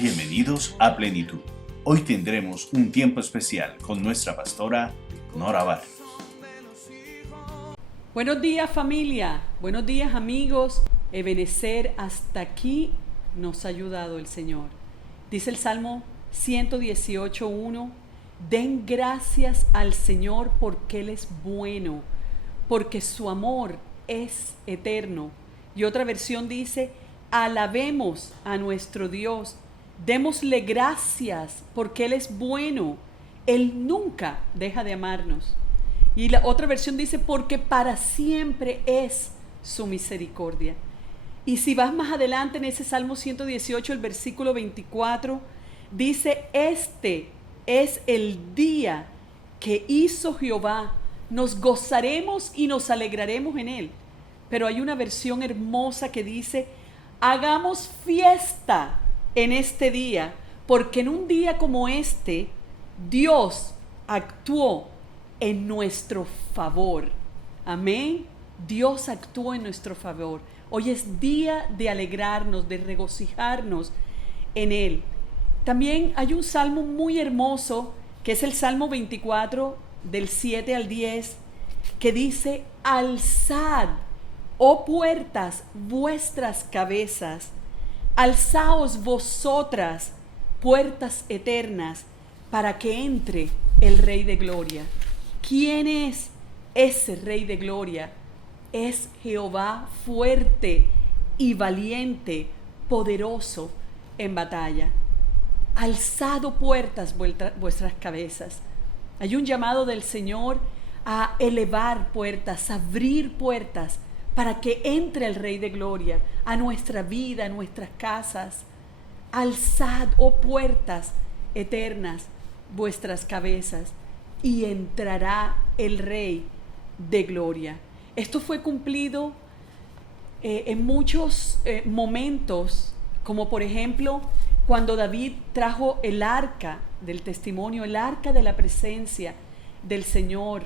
Bienvenidos a Plenitud. Hoy tendremos un tiempo especial con nuestra pastora Nora Barrios. Buenos días, familia. Buenos días, amigos. Ebenecer, hasta aquí nos ha ayudado el Señor. Dice el Salmo 118:1: den gracias al Señor porque Él es bueno, porque su amor es eterno. Y otra versión dice: alabemos a nuestro Dios, démosle gracias porque Él es bueno, Él nunca deja de amarnos. Y la otra versión dice: porque para siempre es su misericordia. Y si vas más adelante en ese Salmo 118, el versículo 24, dice: este es el día que hizo Jehová, nos gozaremos y nos alegraremos en él. Pero hay una versión hermosa que dice: hagamos fiesta en este día, porque en un día como este, Dios actuó en nuestro favor. Amén. Dios actuó en nuestro favor. Hoy es día de alegrarnos, de regocijarnos en Él. También hay un salmo muy hermoso, que es el Salmo 24, del 7 al 10, que dice: alzad, oh puertas, vuestras cabezas, alzaos vosotras, puertas eternas, para que entre el Rey de Gloria. ¿Quién es ese Rey de Gloria? Es Jehová fuerte y valiente, poderoso en batalla. Alzado puertas vuestras cabezas. Hay un llamado del Señor a elevar puertas, a abrir puertas, para que entre el Rey de Gloria a nuestra vida, a nuestras casas. Alzad, oh puertas eternas, vuestras cabezas, y entrará el Rey de Gloria. Esto fue cumplido en muchos momentos, como por ejemplo cuando David trajo el arca del testimonio, el arca de la presencia del Señor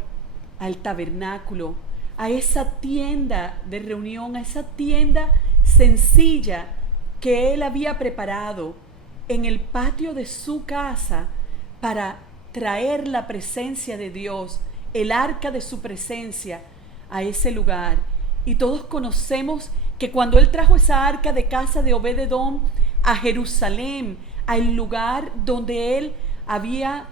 al tabernáculo, a esa tienda de reunión, a esa tienda sencilla que él había preparado en el patio de su casa para traer la presencia de Dios, el arca de su presencia, a ese lugar. Y todos conocemos que cuando él trajo esa arca de casa de Obed-edom a Jerusalén, al lugar donde él había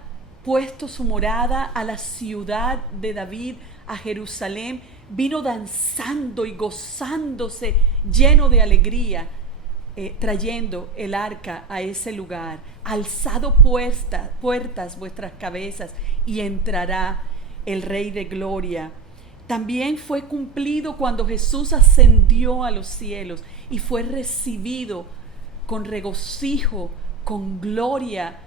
puesto su morada, a la ciudad de David, a Jerusalén, vino danzando y gozándose, lleno de alegría, trayendo el arca a ese lugar. Alzado puertas vuestras cabezas, y entrará el Rey de Gloria. También fue cumplido cuando Jesús ascendió a los cielos y fue recibido con regocijo, con gloria,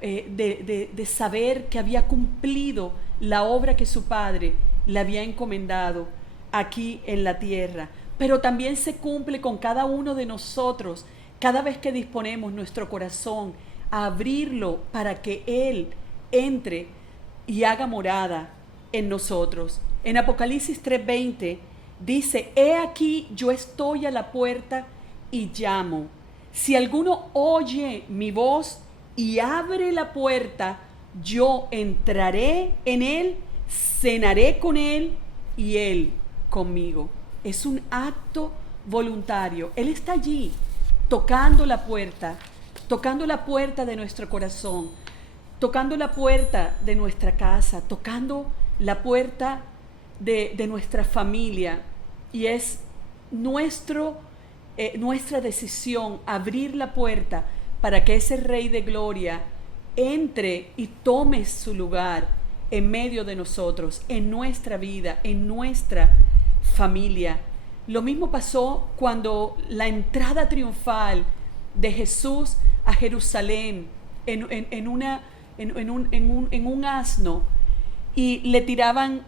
de saber que había cumplido la obra que su Padre le había encomendado aquí en la tierra. Pero también se cumple con cada uno de nosotros cada vez que disponemos nuestro corazón a abrirlo para que Él entre y haga morada en nosotros. En Apocalipsis 3:20 dice: he aquí, yo estoy a la puerta y llamo. Si alguno oye mi voz y abre la puerta, yo entraré en él, cenaré con él y él conmigo. Es un acto voluntario. Él está allí tocando la puerta de nuestro corazón, tocando la puerta de nuestra casa, tocando la puerta de nuestra familia. Y es nuestra decisión abrir la puerta para que ese Rey de Gloria entre y tome su lugar en medio de nosotros, en nuestra vida, en nuestra familia. Lo mismo pasó cuando la entrada triunfal de Jesús a Jerusalén en un asno, y le tiraban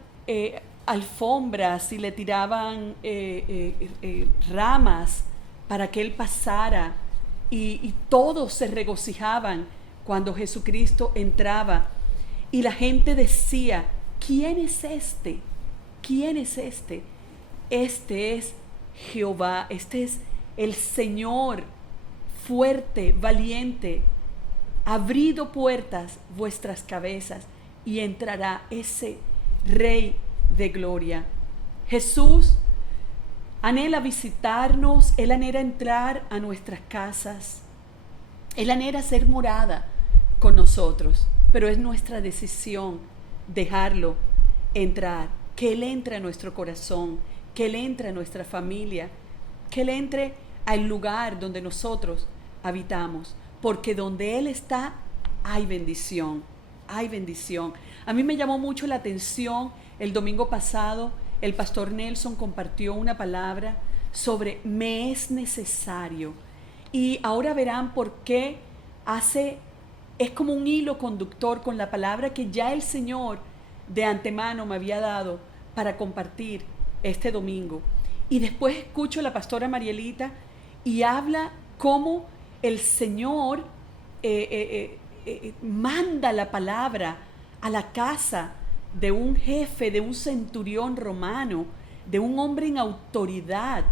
alfombras y le tiraban ramas para que él pasara, y todos se regocijaban cuando Jesucristo entraba, y la gente decía: ¿quién es este? ¿Quién es este? Este es Jehová, este es el Señor fuerte, valiente, abrido puertas vuestras cabezas y entrará ese Rey de gloria. Jesús anhela visitarnos, Él anhela entrar a nuestras casas, Él anhela ser morada con nosotros, pero es nuestra decisión dejarlo entrar, que Él entre a nuestro corazón, que Él entre a nuestra familia, que Él entre al lugar donde nosotros habitamos, porque donde Él está hay bendición, hay bendición. A mí me llamó mucho la atención el domingo pasado, el pastor Nelson compartió una palabra sobre me es necesario, y ahora verán por qué es como un hilo conductor con la palabra que ya el Señor de antemano me había dado para compartir este domingo. Y después escucho a la pastora Marielita y habla cómo el Señor manda la palabra a la casa de un jefe, de un centurión romano, de un hombre en autoridad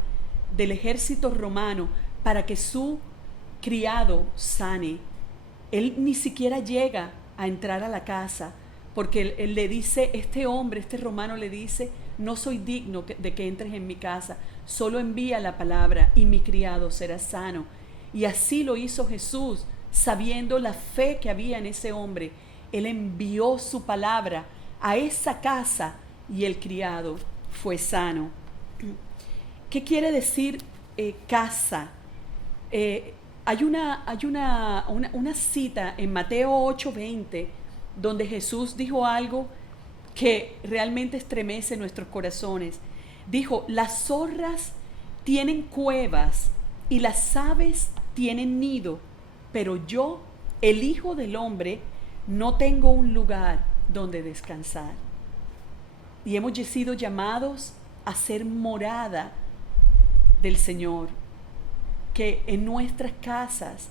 del ejército romano, para que su criado sane. Él ni siquiera llega a entrar a la casa, porque él le dice, este hombre, este romano le dice, no soy digno de que entres en mi casa, solo envía la palabra y mi criado será sano. Y así lo hizo Jesús, sabiendo la fe que había en ese hombre. Él envió su palabra a esa casa y el criado fue sano. ¿Qué quiere decir casa? Hay una cita en Mateo 8:20 donde Jesús dijo algo que realmente estremece nuestros corazones. Dijo, las zorras tienen cuevas y las aves tienen nido, pero yo, el Hijo del Hombre, no tengo un lugar donde descansar. Y hemos sido llamados a ser morada del Señor, que en nuestras casas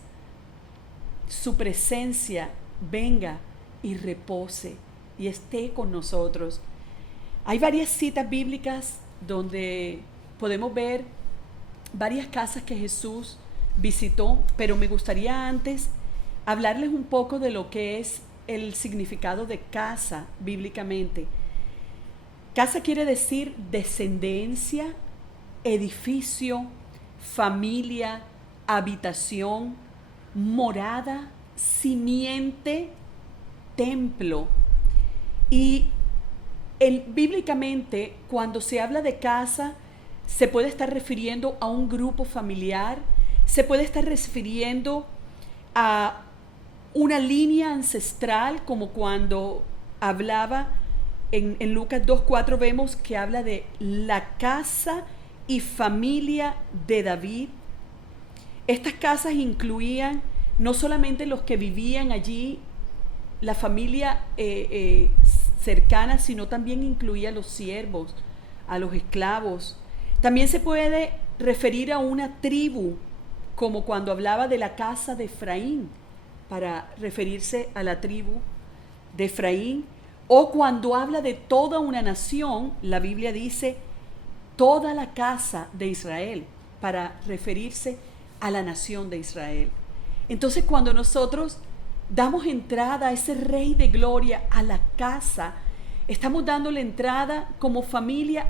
su presencia venga y repose y esté con nosotros. Hay varias citas bíblicas donde podemos ver varias casas que Jesús visitó, pero me gustaría antes hablarles un poco de lo que es el significado de casa bíblicamente. Casa quiere decir descendencia, edificio, familia, habitación, morada, simiente, templo. Y bíblicamente, cuando se habla de casa, se puede estar refiriendo a un grupo familiar, se puede estar refiriendo a una línea ancestral, como cuando hablaba en Lucas 2:4 vemos que habla de la casa y familia de David. Estas casas incluían no solamente los que vivían allí, la familia cercana, sino también incluía a los siervos, a los esclavos. También se puede referir a una tribu, como cuando hablaba de la casa de Efraín, para referirse a la tribu de Efraín, o cuando habla de toda una nación, la Biblia dice toda la casa de Israel, para referirse a la nación de Israel. Entonces, cuando nosotros damos entrada a ese Rey de Gloria a la casa, estamos dándole entrada como familia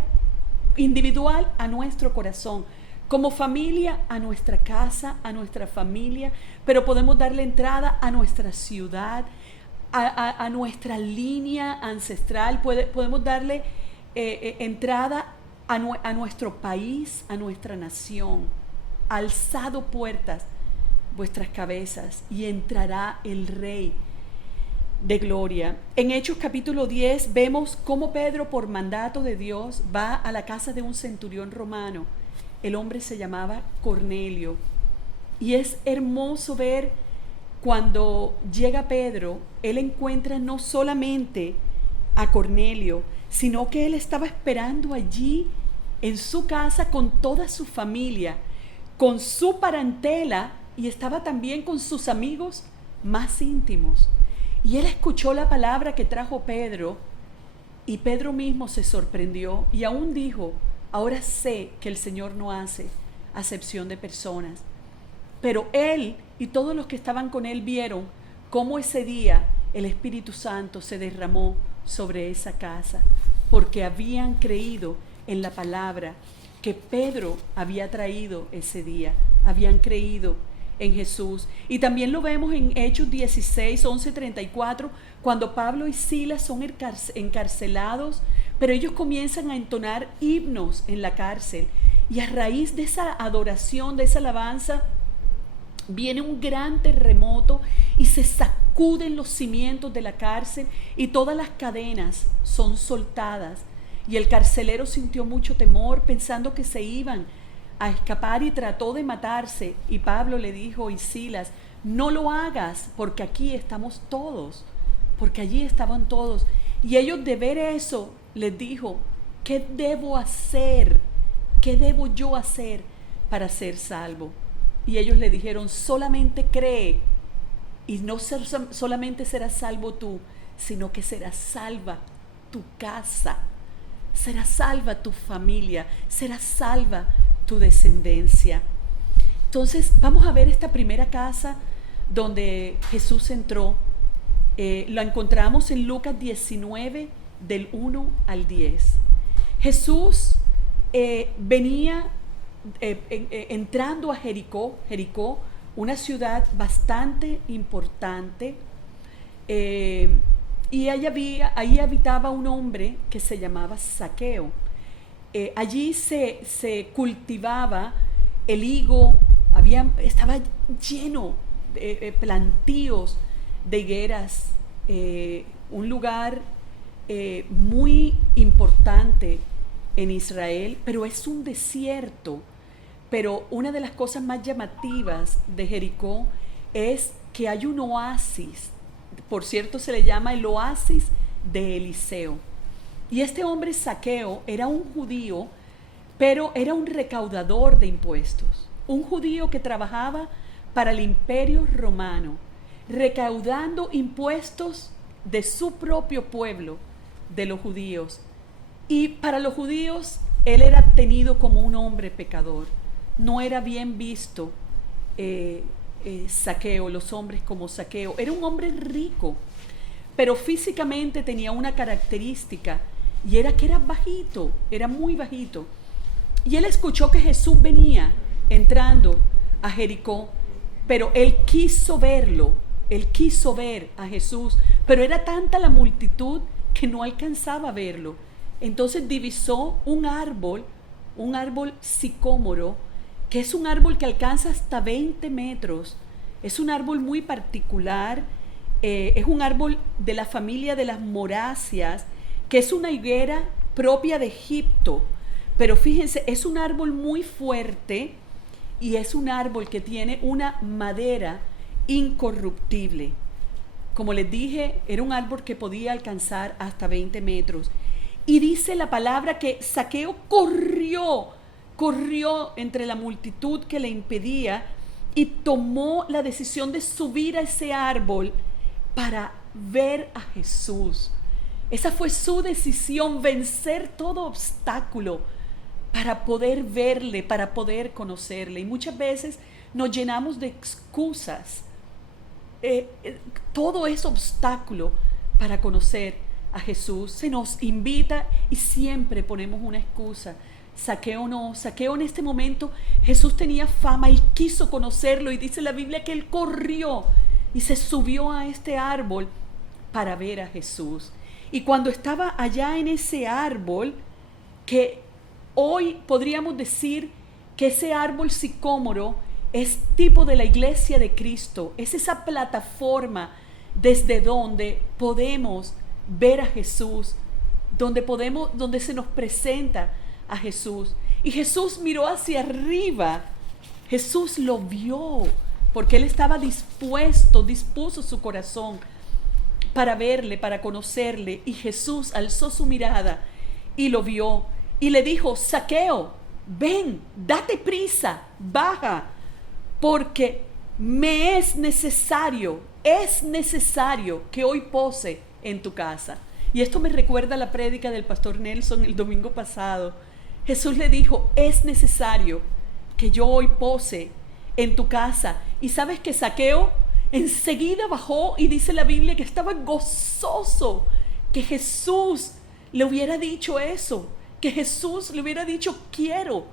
individual a nuestro corazón, como familia a nuestra casa, a nuestra familia, pero podemos darle entrada a nuestra ciudad, a nuestra línea ancestral, podemos darle entrada a nuestro país, a nuestra nación. Alzado puertas vuestras cabezas y entrará el Rey de Gloria. En Hechos capítulo 10 vemos cómo Pedro, por mandato de Dios, va a la casa de un centurión romano. El hombre se llamaba Cornelio. Y es hermoso ver cuando llega Pedro, él encuentra no solamente a Cornelio, sino que él estaba esperando allí en su casa con toda su familia, con su parentela, y estaba también con sus amigos más íntimos. Y él escuchó la palabra que trajo Pedro, y Pedro mismo se sorprendió y aún dijo, ahora sé que el Señor no hace acepción de personas. Pero él y todos los que estaban con él vieron cómo ese día el Espíritu Santo se derramó sobre esa casa, porque habían creído en la palabra que Pedro había traído ese día, habían creído en Jesús. Y también lo vemos en Hechos 16, 11, 34, cuando Pablo y Silas son encarcelados, pero ellos comienzan a entonar himnos en la cárcel, y a raíz de esa adoración, de esa alabanza, viene un gran terremoto y se sacuden los cimientos de la cárcel y todas las cadenas son soltadas, y el carcelero sintió mucho temor pensando que se iban a escapar y trató de matarse, y Pablo le dijo, y Silas, no lo hagas, porque aquí estamos todos, porque allí estaban todos. Y ellos, de ver eso, les dijo, ¿qué debo hacer? ¿Qué debo yo hacer para ser salvo? Y ellos le dijeron, solamente cree, y no solamente serás salvo tú, sino que será salva tu casa, será salva tu familia, será salva tu descendencia. Entonces vamos a ver esta primera casa donde Jesús entró. La encontramos en Lucas 19, del 1 al 10. Jesús venía entrando a Jericó, una ciudad bastante importante, y ahí habitaba un hombre que se llamaba Zaqueo. Allí se cultivaba el higo, estaba lleno de plantíos de higueras, un lugar muy importante en Israel, pero es un desierto. Pero una de las cosas más llamativas de Jericó es que hay un oasis. Por cierto, se le llama el oasis de Eliseo. Y este hombre Zaqueo era un judío, pero era un recaudador de impuestos. Un judío que trabajaba para el imperio romano, recaudando impuestos de su propio pueblo, de los judíos. Y para los judíos, él era tenido como un hombre pecador. No era bien visto Zaqueo, los hombres como Zaqueo. Era un hombre rico, pero físicamente tenía una característica, y era que era bajito, era muy bajito. Y él escuchó que Jesús venía entrando a Jericó, pero él quiso verlo, él quiso ver a Jesús, pero era tanta la multitud que no alcanzaba a verlo. Entonces divisó un árbol sicómoro, que es un árbol que alcanza hasta 20 metros. Es un árbol muy particular, es un árbol de la familia de las moráceas, que es una higuera propia de Egipto. Pero fíjense, es un árbol muy fuerte y es un árbol que tiene una madera incorruptible. Como les dije, era un árbol que podía alcanzar hasta 20 metros. Y dice la palabra que Zaqueo corrió entre la multitud que le impedía y tomó la decisión de subir a ese árbol para ver a Jesús. Esa fue su decisión, vencer todo obstáculo para poder verle, para poder conocerle. Y muchas veces nos llenamos de excusas. Todo es obstáculo para conocer a Jesús. Se nos invita y siempre ponemos una excusa. Zaqueo no, Zaqueo en este momento, Jesús tenía fama, él quiso conocerlo, y dice la Biblia que él corrió y se subió a este árbol para ver a Jesús. Y cuando estaba allá en ese árbol, que hoy podríamos decir que ese árbol sicómoro es tipo de la iglesia de Cristo, es esa plataforma desde donde podemos ver a Jesús, donde se nos presenta a Jesús. Y Jesús miró hacia arriba, Jesús lo vio, porque él estaba dispuso su corazón para verle, para conocerle. Y Jesús alzó su mirada y lo vio y le dijo: Zaqueo, ven, date prisa, baja, porque me es necesario que hoy pose en tu casa. Y esto me recuerda a la prédica del pastor Nelson el domingo pasado. Jesús le dijo: es necesario que yo hoy pose en tu casa. Y sabes que Zaqueo enseguida bajó y dice la Biblia que estaba gozoso que Jesús le hubiera dicho eso, que Jesús le hubiera dicho: quiero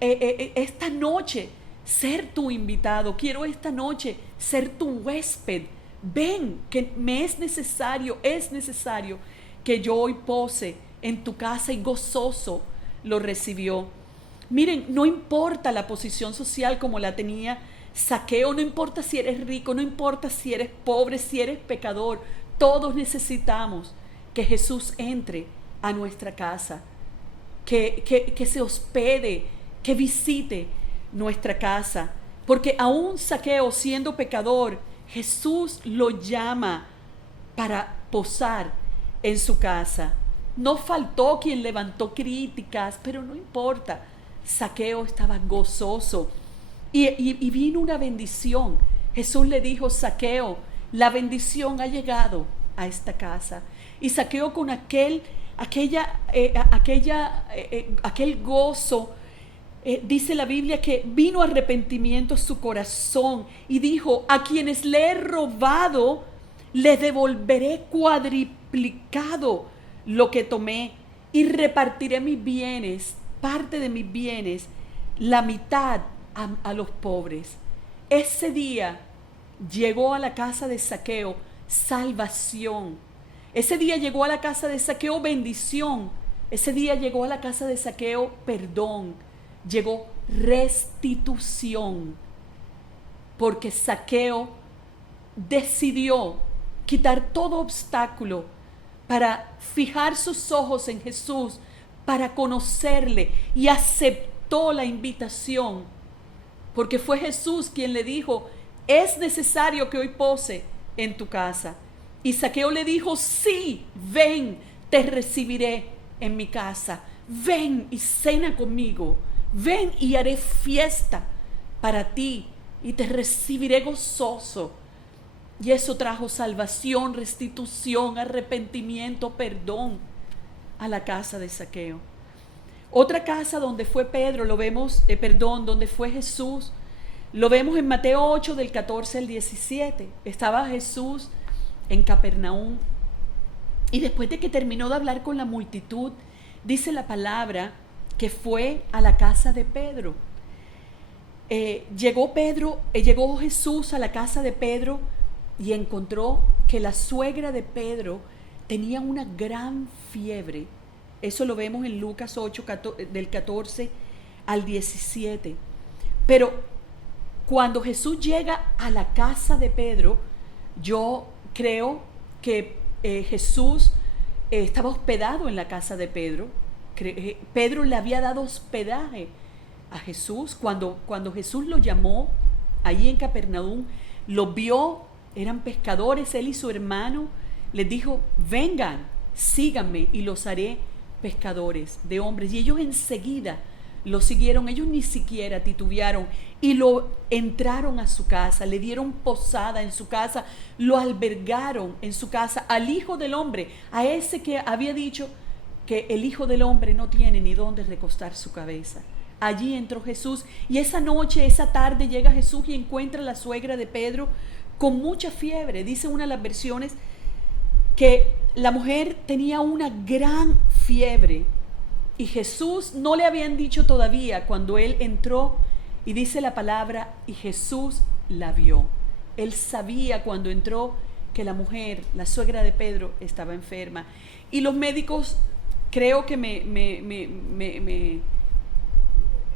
esta noche ser tu invitado, quiero esta noche ser tu huésped. Ven, que me es necesario que yo hoy pose en tu casa. Y gozoso lo recibió. Miren, no importa la posición social como la tenía Zaqueo, no importa si eres rico, no importa si eres pobre, si eres pecador, todos necesitamos que Jesús entre a nuestra casa, que se hospede, que visite nuestra casa, porque aún Zaqueo, siendo pecador, Jesús lo llama para posar en su casa. No faltó quien levantó críticas, pero no importa. Zaqueo estaba gozoso y vino una bendición. Jesús le dijo: Zaqueo, la bendición ha llegado a esta casa. Y Zaqueo, con aquel gozo, dice la Biblia que vino arrepentimiento a su corazón y dijo: a quienes le he robado, les devolveré cuadriplicado lo que tomé, y repartiré mis bienes, parte de mis bienes, la mitad a los pobres. Ese día llegó a la casa de Zaqueo salvación. Ese día llegó a la casa de Zaqueo bendición. Ese día llegó a la casa de Zaqueo perdón. Llegó restitución. Porque Zaqueo decidió quitar todo obstáculo para fijar sus ojos en Jesús, para conocerle, y aceptó la invitación, porque fue Jesús quien le dijo: es necesario que hoy pose en tu casa. Y Zaqueo le dijo: sí, ven, te recibiré en mi casa, ven y cena conmigo, ven y haré fiesta para ti y te recibiré gozoso. Y eso trajo salvación, restitución, arrepentimiento, perdón a la casa de Zaqueo. Otra casa donde fue Pedro, lo vemos, donde fue Jesús, lo vemos en Mateo 8 del 14 al 17. Estaba Jesús en Capernaum y después de que terminó de hablar con la multitud, dice la palabra que fue a la casa de Pedro. Llegó Jesús a la casa de Pedro y encontró que la suegra de Pedro tenía una gran fiebre. Eso lo vemos en Lucas 8, del 14 al 17. Pero cuando Jesús llega a la casa de Pedro, yo creo que Jesús estaba hospedado en la casa de Pedro. Pedro le había dado hospedaje a Jesús. Cuando Jesús lo llamó allí en Capernaum, lo vio. Eran pescadores, él y su hermano. Les dijo: vengan, síganme y los haré pescadores de hombres. Y ellos enseguida lo siguieron. Ellos ni siquiera titubearon y lo entraron a su casa, le dieron posada en su casa, lo albergaron en su casa, al Hijo del Hombre, a ese que había dicho que el Hijo del Hombre no tiene ni dónde recostar su cabeza. Allí entró Jesús, y esa noche, esa tarde, llega Jesús y encuentra a la suegra de Pedro con mucha fiebre. Dice una de las versiones que la mujer tenía una gran fiebre, y Jesús no le habían dicho todavía cuando él entró, y dice la palabra: y Jesús la vio. Él sabía cuando entró que la mujer, la suegra de Pedro, estaba enferma. Y los médicos creo que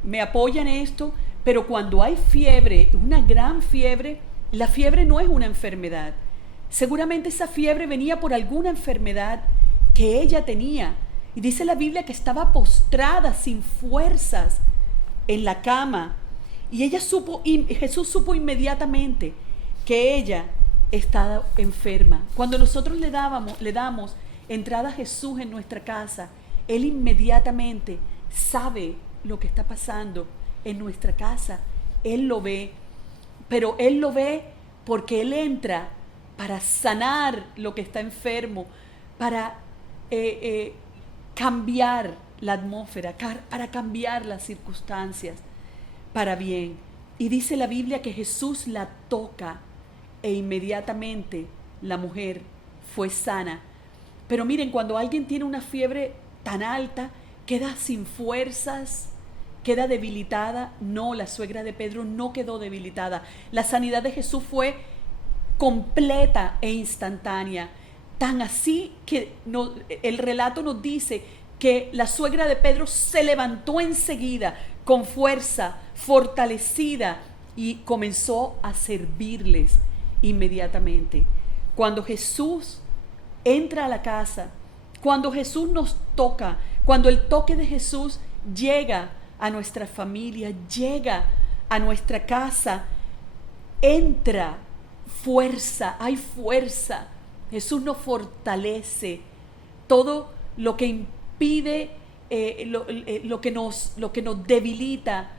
me apoyan esto, pero cuando hay fiebre, una gran fiebre, la fiebre no es una enfermedad. Seguramente esa fiebre venía por alguna enfermedad que ella tenía. Y dice la Biblia que estaba postrada, sin fuerzas, en la cama. Y Jesús supo inmediatamente que ella estaba enferma. Cuando nosotros le damos entrada a Jesús en nuestra casa, Él inmediatamente sabe lo que está pasando en nuestra casa. Él lo ve. Pero Él lo ve porque Él entra para sanar lo que está enfermo, para cambiar la atmósfera, para cambiar las circunstancias para bien. Y dice la Biblia que Jesús la toca e inmediatamente la mujer fue sana. Pero miren, cuando alguien tiene una fiebre tan alta, queda sin fuerzas, queda debilitada. No, la suegra de Pedro no quedó debilitada. La sanidad de Jesús fue completa e instantánea. Tan así que el relato nos dice que la suegra de Pedro se levantó enseguida con fuerza, fortalecida, y comenzó a servirles inmediatamente. Cuando Jesús entra a la casa, cuando Jesús nos toca, cuando el toque de Jesús llega a nuestra familia, llega a nuestra casa, entra fuerza, hay fuerza. Jesús nos fortalece. Todo lo que impide, lo que nos debilita,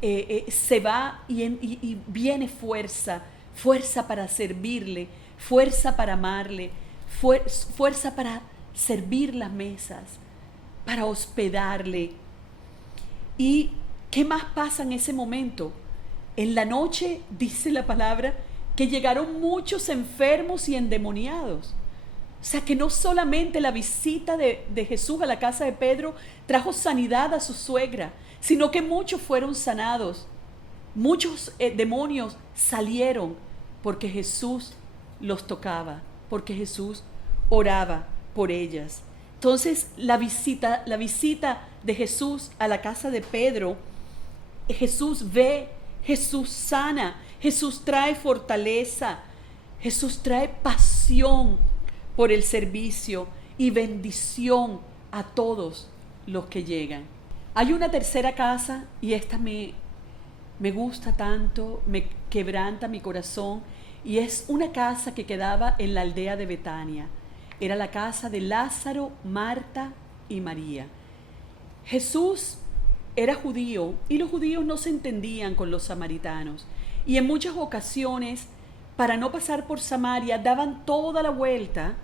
se va y viene fuerza, fuerza para servirle, fuerza para amarle, fuerza para servir las mesas, para hospedarle. ¿Y qué más pasa en ese momento? En la noche, dice la palabra, que llegaron muchos enfermos y endemoniados. O sea, que no solamente la visita de Jesús a la casa de Pedro trajo sanidad a su suegra, sino que muchos fueron sanados. Muchos demonios salieron porque Jesús los tocaba, porque Jesús oraba por ellas. Entonces, la visita de Jesús a la casa de Pedro, Jesús ve, Jesús sana, Jesús trae fortaleza, Jesús trae pasión por el servicio y bendición a todos los que llegan. Hay una tercera casa, y esta me gusta tanto, me quebranta mi corazón, y es una casa que quedaba en la aldea de Betania. Era la casa de Lázaro, Marta y María. Jesús era judío y los judíos no se entendían con los samaritanos, y en muchas ocasiones, para no pasar por Samaria, daban toda la vuelta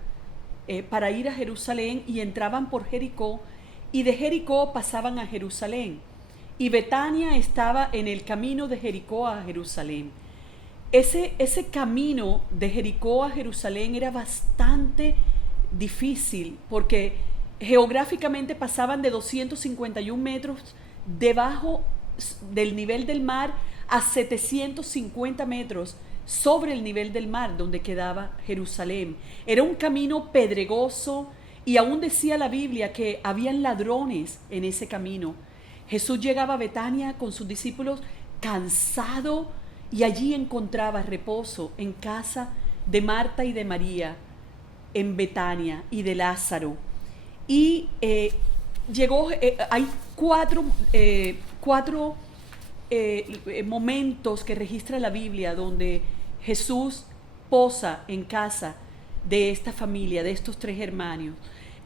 para ir a Jerusalén, y entraban por Jericó, y de Jericó pasaban a Jerusalén. Y Betania estaba en el camino de Jericó a Jerusalén. Ese camino de Jericó a Jerusalén era bastante difícil, porque geográficamente pasaban de 251 metros debajo del nivel del mar a 750 metros sobre el nivel del mar, donde quedaba Jerusalén. Era un camino pedregoso, y aún decía la Biblia que habían ladrones en ese camino. Jesús llegaba a Betania con sus discípulos cansado, y allí encontraba reposo en casa de Marta y de María, en Betania, y de Lázaro. Y hay cuatro momentos que registra la Biblia donde Jesús posa en casa de esta familia, de estos tres hermanos.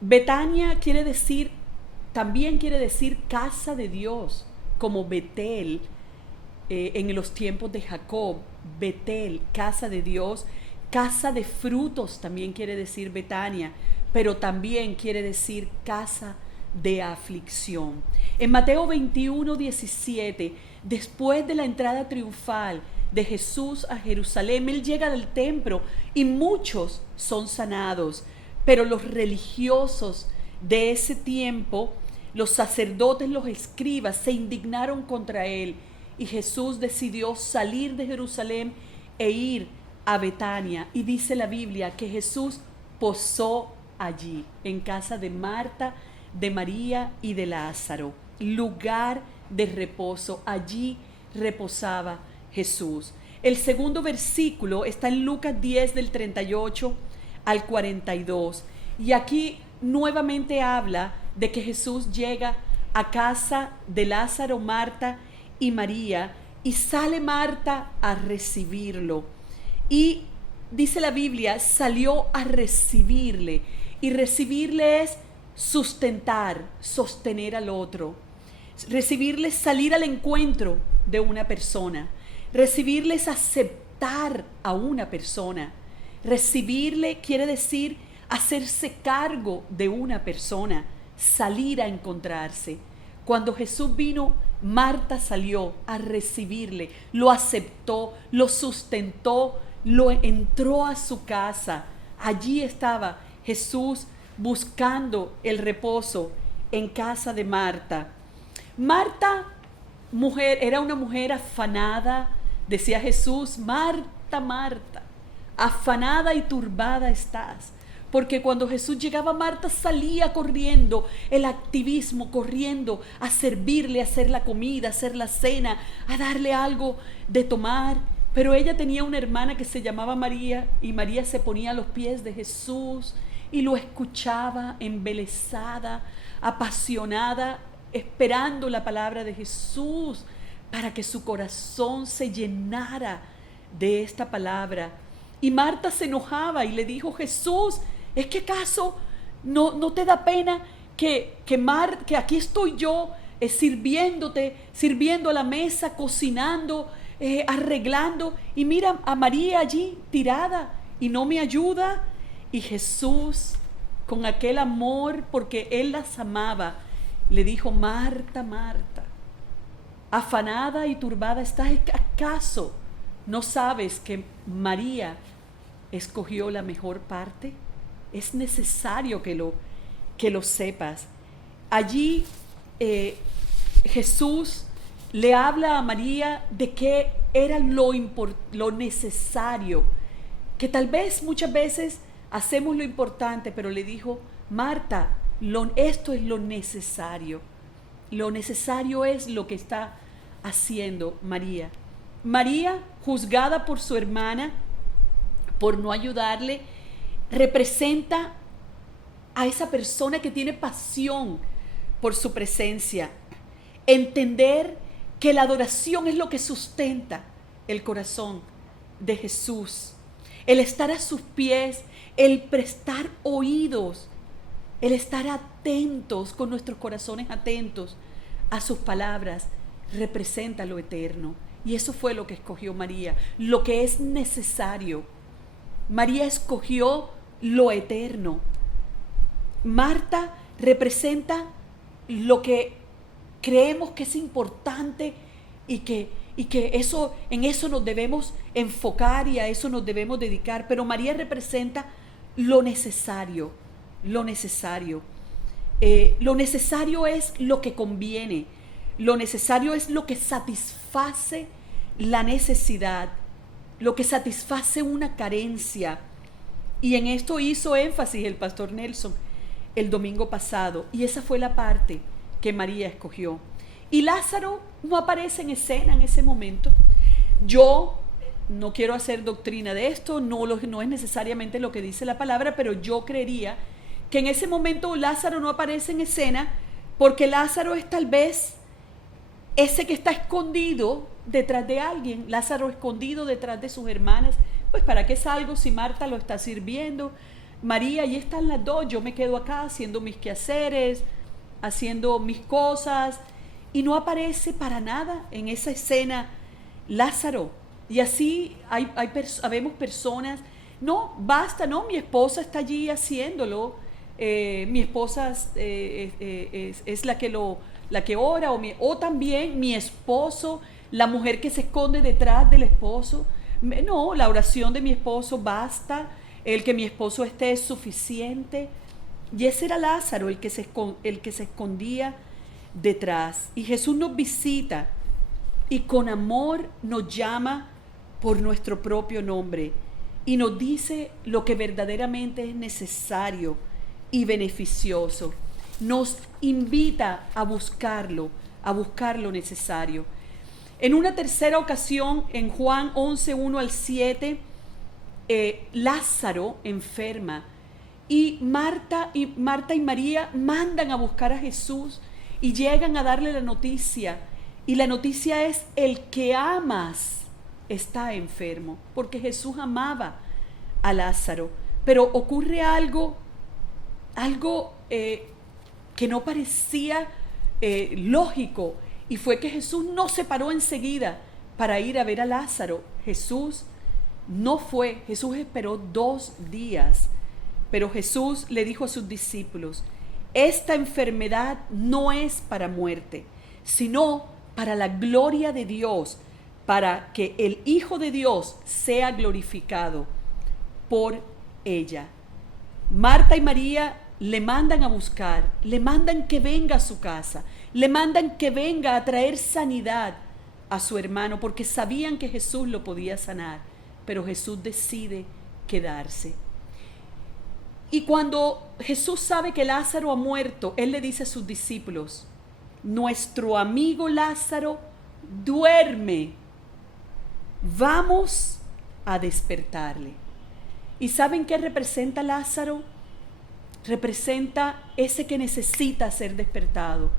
Betania también quiere decir casa de Dios, como Betel en los tiempos de Jacob. Betel, casa de Dios, casa de frutos también quiere decir Betania, pero también quiere decir casa de aflicción. En Mateo 21:17, después de la entrada triunfal de Jesús a Jerusalén, Él llega al templo y muchos son sanados, pero los religiosos de ese tiempo, los sacerdotes, los escribas, se indignaron contra Él, y Jesús decidió salir de Jerusalén e ir a Betania. Y dice la Biblia que Jesús posó allí, en casa de Marta, de María y de Lázaro, lugar de reposo. Allí reposaba Jesús. El segundo versículo está en Lucas 10, del 38 al 42. Y aquí nuevamente habla de que Jesús llega a casa de Lázaro, Marta y María, y sale Marta a recibirlo. Y dice la Biblia, salió a recibirle. Y recibirle es sustentar, sostener al otro. Recibirle es salir al encuentro de una persona. Recibirle es aceptar a una persona. Recibirle quiere decir hacerse cargo de una persona, salir a encontrarse. Cuando Jesús vino, Marta salió a recibirle, lo aceptó, lo sustentó, lo entró a su casa. Allí estaba Jesús buscando el reposo en casa de Marta. Marta, mujer, era una mujer afanada, decía Jesús, Marta, Marta, afanada y turbada estás. Porque cuando Jesús llegaba, Marta salía corriendo, el activismo, corriendo a servirle, a hacer la comida, a hacer la cena, a darle algo de tomar. Pero ella tenía una hermana que se llamaba María, y María se ponía a los pies de Jesús y lo escuchaba embelesada, apasionada, esperando la palabra de Jesús para que su corazón se llenara de esta palabra. Y Marta se enojaba y le dijo, Jesús, ¿es que acaso no te da pena que aquí estoy yo sirviéndote, sirviendo a la mesa, cocinando, arreglando, y mira a María allí tirada y no me ayuda? Y Jesús, con aquel amor, porque Él las amaba, le dijo, Marta, Marta, afanada y turbada estás, ¿acaso no sabes que María escogió la mejor parte? Es necesario que lo sepas. Allí Jesús le habla a María de qué era lo necesario, que tal vez muchas veces hacemos lo importante, pero le dijo, Marta, esto es lo necesario. Lo necesario es lo que está haciendo María. María, juzgada por su hermana por no ayudarle, representa a esa persona que tiene pasión por su presencia. Entender que la adoración es lo que sustenta el corazón de Jesús. El estar a sus pies, el prestar oídos, el estar atentos, con nuestros corazones atentos a sus palabras, representa lo eterno. Y eso fue lo que escogió María, lo que es necesario. María escogió lo eterno. Marta representa lo que creemos que es importante y que en eso nos debemos enfocar y a eso nos debemos dedicar. Pero María representa lo necesario, lo necesario. Lo necesario es lo que conviene, lo necesario es lo que satisface la necesidad, lo que satisface una carencia. Y en esto hizo énfasis el pastor Nelson el domingo pasado, y esa fue la parte que María escogió. Y Lázaro no aparece en escena en ese momento. Yo no quiero hacer doctrina de esto, no es necesariamente lo que dice la palabra, pero yo creería que en ese momento Lázaro no aparece en escena porque Lázaro es tal vez ese que está escondido detrás de alguien. Lázaro escondido detrás de sus hermanas. Pues ¿para qué salgo si Marta lo está sirviendo? María, ahí están las dos, yo me quedo acá haciendo mis quehaceres, haciendo mis cosas, y no aparece para nada en esa escena Lázaro. Y así habemos personas, no, basta, no, mi esposa está allí haciéndolo, mi esposa es la que ora, o también mi esposo, la mujer que se esconde detrás del esposo. No, la oración de mi esposo basta, el que mi esposo esté es suficiente. Y ese era Lázaro, el que se escondía detrás. Y Jesús nos visita y con amor nos llama por nuestro propio nombre y nos dice lo que verdaderamente es necesario y beneficioso. Nos invita a buscar lo necesario. En una tercera ocasión, en Juan 11, 1 al 7, Lázaro enferma y Marta y María mandan a buscar a Jesús y llegan a darle la noticia. Y la noticia es: el que amas está enfermo, porque Jesús amaba a Lázaro. Pero ocurre algo que no parecía lógico, y fue que Jesús no se paró enseguida para ir a ver a Lázaro. Jesús esperó 2 días, pero Jesús le dijo a sus discípulos: esta enfermedad no es para muerte, sino para la gloria de Dios, para que el Hijo de Dios sea glorificado por ella. Marta y María le mandan a buscar, le mandan que venga a su casa, le mandan que venga a traer sanidad a su hermano, porque sabían que Jesús lo podía sanar, pero Jesús decide quedarse. Y cuando Jesús sabe que Lázaro ha muerto, Él le dice a sus discípulos: nuestro amigo Lázaro duerme, vamos a despertarle. ¿Y saben qué representa Lázaro? Representa ese que necesita ser despertado.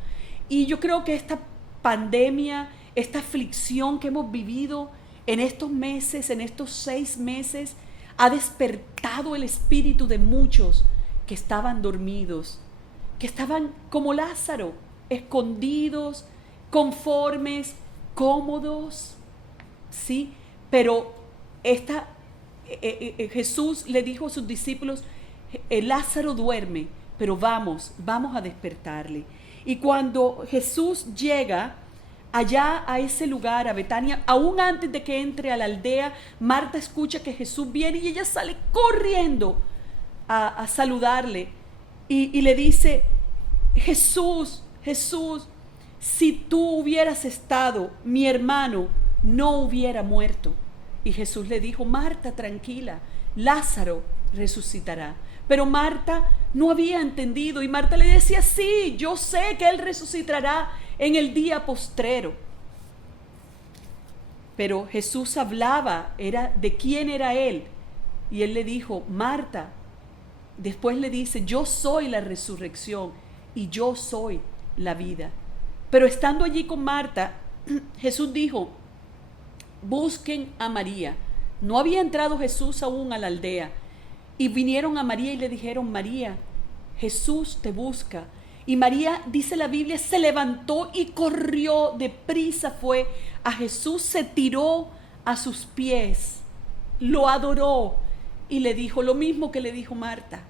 Y yo creo que esta pandemia, esta aflicción que hemos vivido en estos meses, en estos 6 meses, ha despertado el espíritu de muchos que estaban dormidos, que estaban como Lázaro, escondidos, conformes, cómodos, ¿sí? Pero Jesús le dijo a sus discípulos: Lázaro duerme, pero vamos a despertarle. Y cuando Jesús llega allá a ese lugar, a Betania, aún antes de que entre a la aldea, Marta escucha que Jesús viene y ella sale corriendo a saludarle y le dice: Jesús, si tú hubieras estado, mi hermano no hubiera muerto. Y Jesús le dijo: Marta, tranquila, Lázaro resucitará. Pero Marta no había entendido y Marta le decía: sí, yo sé que él resucitará en el día postrero. Pero Jesús hablaba, era de quién era él. Y él le dijo: Marta. Después le dice: yo soy la resurrección y yo soy la vida. Pero estando allí con Marta, Jesús dijo: busquen a María. No había entrado Jesús aún a la aldea. Y vinieron a María y le dijeron: María, Jesús te busca. Y María, dice la Biblia, se levantó y corrió, deprisa fue a Jesús, se tiró a sus pies, lo adoró y le dijo lo mismo que le dijo Marta: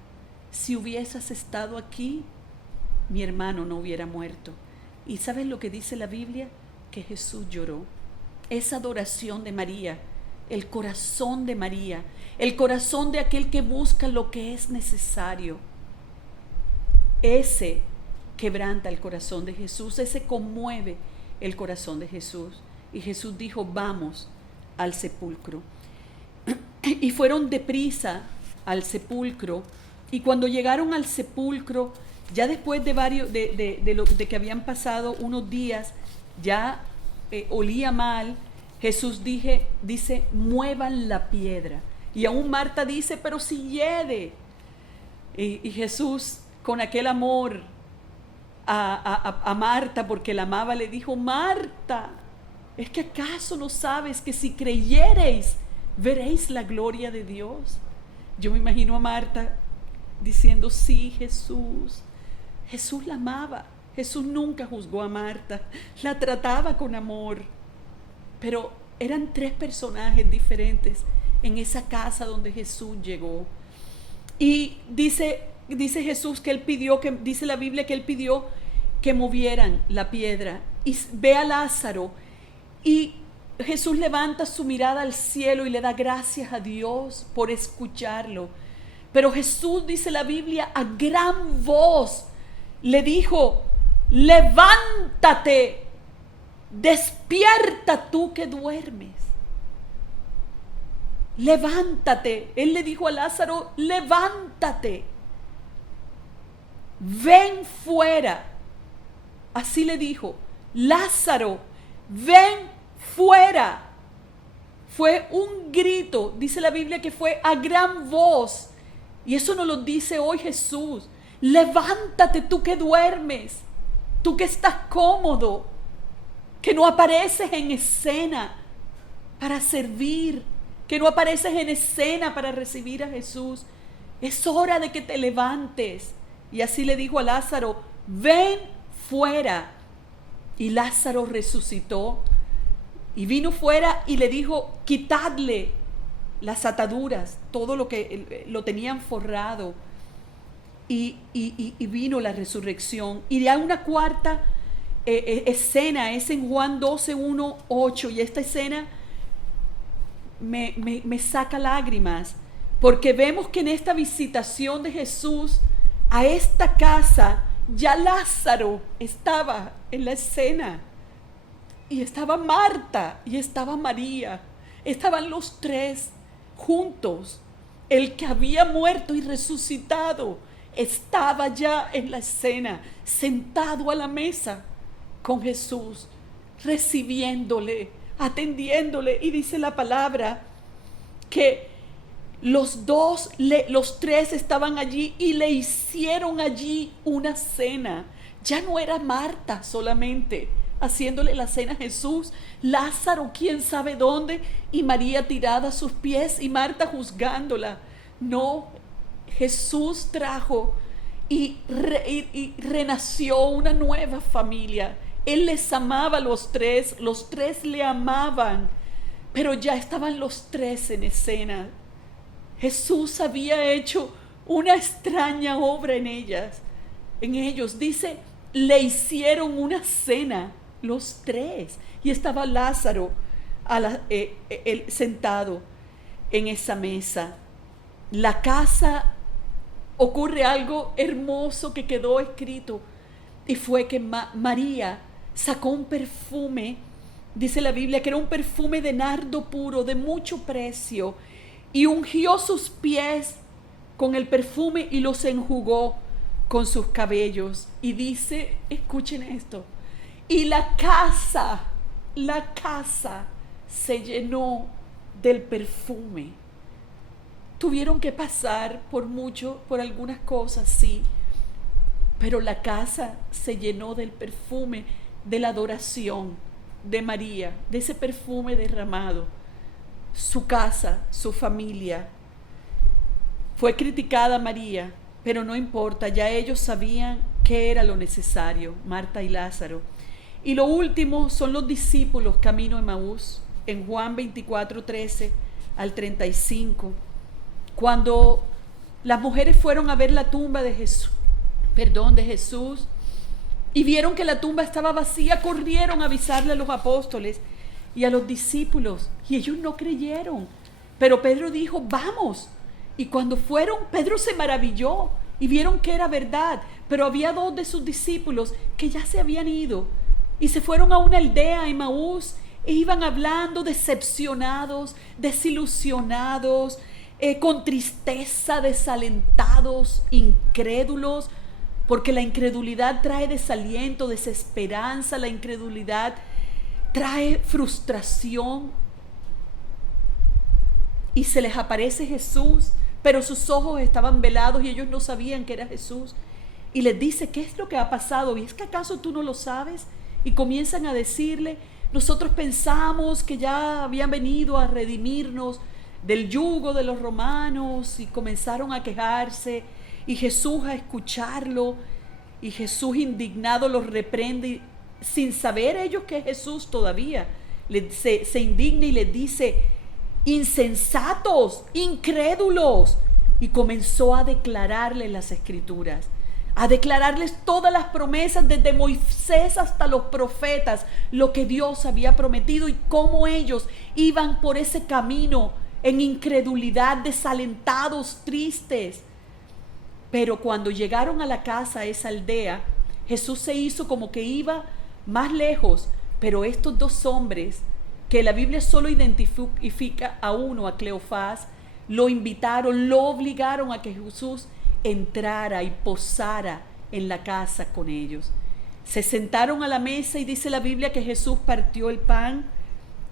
si hubieses estado aquí, mi hermano no hubiera muerto. ¿Y sabes lo que dice la Biblia? Que Jesús lloró. Esa adoración de María, el corazón de María, el corazón de aquel que busca lo que es necesario, ese quebranta el corazón de Jesús, ese conmueve el corazón de Jesús. Y Jesús dijo: vamos al sepulcro. Y fueron deprisa al sepulcro. Y cuando llegaron al sepulcro, ya después de que habían pasado unos días, ya olía mal. Jesús dice: muevan la piedra. Y aún Marta dice: pero si hiede. Y Jesús, con aquel amor a Marta, porque la amaba, le dijo: Marta, ¿es que acaso no sabes que si creyereis, veréis la gloria de Dios? Yo me imagino a Marta diciendo: sí, Jesús. Jesús la amaba. Jesús nunca juzgó a Marta, la trataba con amor. Pero eran 3 personajes diferentes en esa casa donde Jesús llegó. Y dice Jesús que él pidió, dice la Biblia que él pidió que movieran la piedra. Y ve a Lázaro y Jesús levanta su mirada al cielo y le da gracias a Dios por escucharlo. Pero Jesús, dice la Biblia, a gran voz le dijo: levántate, despierta tú que duermes. Levántate. Él le dijo a Lázaro: levántate, ven fuera. Así le dijo: Lázaro, ven fuera. Fue un grito, dice la Biblia que fue a gran voz. Y eso nos lo dice hoy Jesús: levántate tú que duermes, tú que estás cómodo, que no apareces en escena para servir, que no apareces en escena para recibir a Jesús. Es hora de que te levantes. Y así le dijo a Lázaro: ven fuera. Y Lázaro resucitó y vino fuera y le dijo: quitadle las ataduras, todo lo que lo tenían forrado. y vino la resurrección. Y ya una cuarta escena es en Juan 12, 1, 8. Y esta escena me saca lágrimas, porque vemos que en esta visitación de Jesús a esta casa, ya Lázaro estaba en la escena. Y estaba Marta y estaba María. Estaban los tres juntos. El que había muerto y resucitado estaba ya en la escena, sentado a la mesa con Jesús, recibiéndole, atendiéndole. Y dice la palabra que los tres estaban allí y le hicieron allí una cena. Ya no era Marta solamente haciéndole la cena a Jesús, Lázaro quién sabe dónde, y María tirada a sus pies y Marta juzgándola. No, Jesús trajo y renació una nueva familia. Él les amaba a los tres le amaban, pero ya estaban los tres en escena. Jesús había hecho una extraña obra en ellos. Dice, le hicieron una cena, los tres, y estaba Lázaro sentado en esa mesa. La casa, ocurre algo hermoso que quedó escrito, y fue que María sacó un perfume, dice la Biblia, que era un perfume de nardo puro, de mucho precio, y ungió sus pies con el perfume y los enjugó con sus cabellos. Y dice, escuchen esto, y la casa se llenó del perfume. Tuvieron que pasar por algunas cosas, sí, pero la casa se llenó del perfume, de la adoración de María, de ese perfume derramado. Su casa, su familia. Fue criticada María, pero no importa, ya ellos sabían qué era lo necesario, Marta y Lázaro. Y lo último son los discípulos camino a Emaús, en Juan 24, 13 al 35. Cuando las mujeres fueron a ver la tumba de Jesús, y vieron que la tumba estaba vacía, corrieron a avisarle a los apóstoles y a los discípulos, y ellos no creyeron. Pero Pedro dijo, vamos. Y cuando fueron, Pedro se maravilló y vieron que era verdad, pero había dos de sus discípulos que ya se habían ido y se fueron a una aldea, Emaús, e iban hablando decepcionados, desilusionados, con tristeza, desalentados, incrédulos, porque la incredulidad trae desaliento, desesperanza, la incredulidad trae frustración. Y se les aparece Jesús, pero sus ojos estaban velados y ellos no sabían que era Jesús. Y les dice, ¿qué es lo que ha pasado? ¿Y es que acaso tú no lo sabes? Y comienzan a decirle, nosotros pensamos que ya habían venido a redimirnos del yugo de los romanos, y comenzaron a quejarse, y Jesús a escucharlo, y Jesús indignado los reprende, sin saber ellos que es Jesús todavía. Se indigna y les dice, insensatos, incrédulos, y comenzó a declararles las escrituras, a declararles todas las promesas desde Moisés hasta los profetas, lo que Dios había prometido y cómo ellos iban por ese camino en incredulidad, desalentados, tristes. Pero cuando llegaron a la casa, a esa aldea, Jesús se hizo como que iba más lejos, pero estos dos hombres, que la Biblia solo identifica a uno, a Cleofás, lo invitaron, lo obligaron a que Jesús entrara y posara en la casa con ellos. Se sentaron a la mesa y dice la Biblia que Jesús partió el pan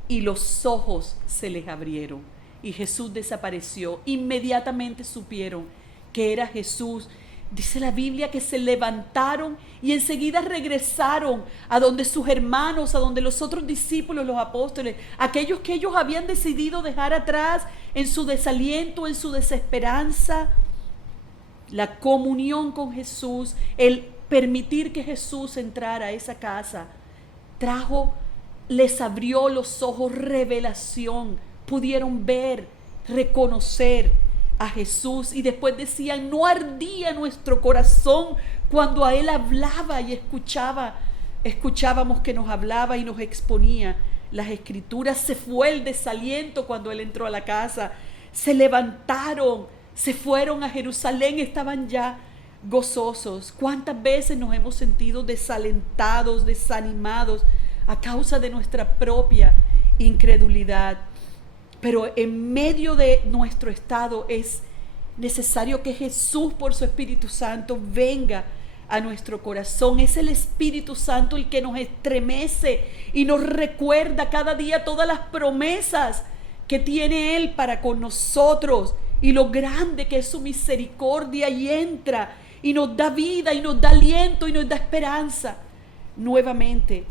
y los ojos se les abrieron y Jesús desapareció. Inmediatamente supieron que era Jesús. Dice la Biblia que se levantaron y enseguida regresaron a donde sus hermanos, a donde los otros discípulos, los apóstoles, aquellos que ellos habían decidido dejar atrás en su desaliento, en su desesperanza. La comunión con Jesús, el permitir que Jesús entrara a esa casa, les abrió los ojos, revelación, pudieron ver, reconocer. a Jesús y después decían, no ardía nuestro corazón cuando a Él hablaba y escuchábamos que nos hablaba y nos exponía las escrituras. Se fue el desaliento cuando Él entró a la casa, se levantaron, se fueron a Jerusalén, estaban ya gozosos. ¿Cuántas veces nos hemos sentido desalentados, desanimados a causa de nuestra propia incredulidad? Pero en medio de nuestro estado es necesario que Jesús por su Espíritu Santo venga a nuestro corazón. Es el Espíritu Santo el que nos estremece y nos recuerda cada día todas las promesas que tiene Él para con nosotros y lo grande que es su misericordia, y entra y nos da vida y nos da aliento y nos da esperanza nuevamente.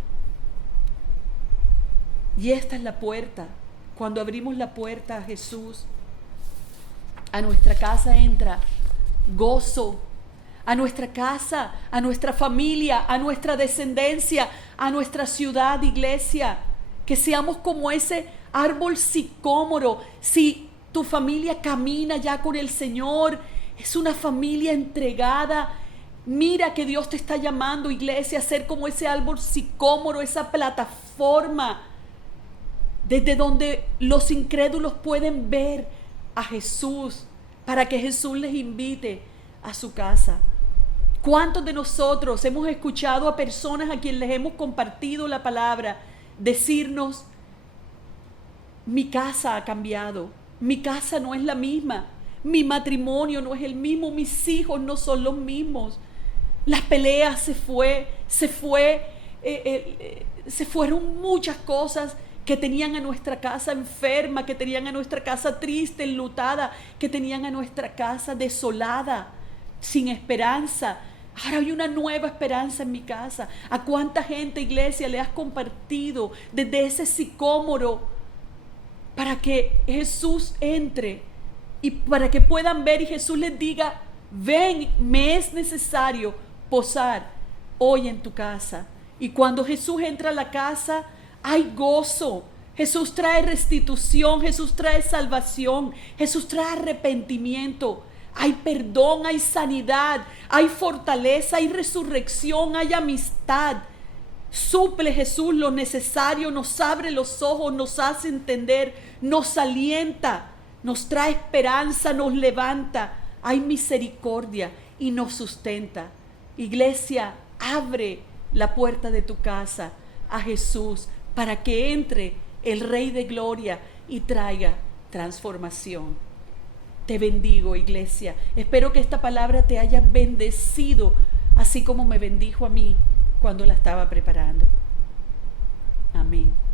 Y esta es la puerta. Cuando abrimos la puerta a Jesús, a nuestra casa entra gozo, a nuestra casa, a nuestra familia, a nuestra descendencia, a nuestra ciudad, iglesia. Que seamos como ese árbol sicómoro. Si tu familia camina ya con el Señor, es una familia entregada, mira que Dios te está llamando, iglesia, a ser como ese árbol sicómoro, esa plataforma desde donde los incrédulos pueden ver a Jesús, para que Jesús les invite a su casa. ¿Cuántos de nosotros hemos escuchado a personas a quienes les hemos compartido la palabra decirnos, mi casa ha cambiado, mi casa no es la misma, mi matrimonio no es el mismo, mis hijos no son los mismos, las peleas se fueron muchas cosas que tenían a nuestra casa enferma, que tenían a nuestra casa triste, enlutada, que tenían a nuestra casa desolada, sin esperanza. Ahora hay una nueva esperanza en mi casa. ¿A cuánta gente, iglesia, le has compartido desde ese sicómoro para que Jesús entre y para que puedan ver y Jesús les diga, ven, me es necesario posar hoy en tu casa? Y cuando Jesús entra a la casa, hay gozo. Jesús trae restitución, Jesús trae salvación, Jesús trae arrepentimiento. Hay perdón, hay sanidad, hay fortaleza, hay resurrección, hay amistad. Suple Jesús lo necesario, nos abre los ojos, nos hace entender, nos alienta, nos trae esperanza, nos levanta. Hay misericordia y nos sustenta. Iglesia, abre la puerta de tu casa a Jesús para que entre el Rey de Gloria y traiga transformación. Te bendigo, iglesia. Espero que esta palabra te haya bendecido, así como me bendijo a mí cuando la estaba preparando. Amén.